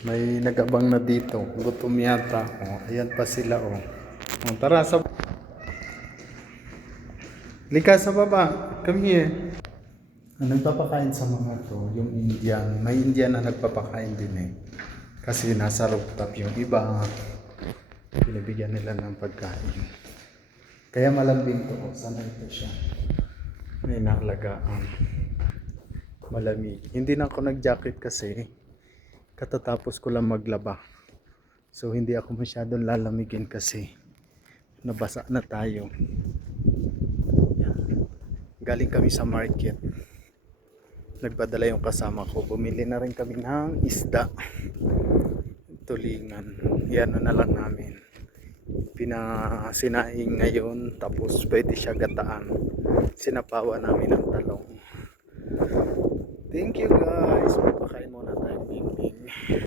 May nag-abang na dito. Gutom yata. Oh, ayan pa sila. Oh. Oh, tara sa... Lika sa baba. Come here. Ang nagpapakain sa mga to, yung Indian. May Indian na nagpapakain din eh. Kasi nasa rooftop yung iba. Pinibigyan nila ng pagkain. Kaya malambing to. Oh, sana ito siya. May naalagaan. Malamig. Hindi na ako nag-jacket kasi katatapos ko lang maglaba. So hindi ako masyadong lalamigin kasi nabasa na tayo. Yan. Galing kami sa market. Nagpadala yung kasama ko. Bumili na rin kami ng isda. Tulingan. Yan na lang namin. Pinasinaing ngayon. Tapos pwede siya gataan. Sinapawa namin ng talong. Thank you guys. Magpakain muna tayo.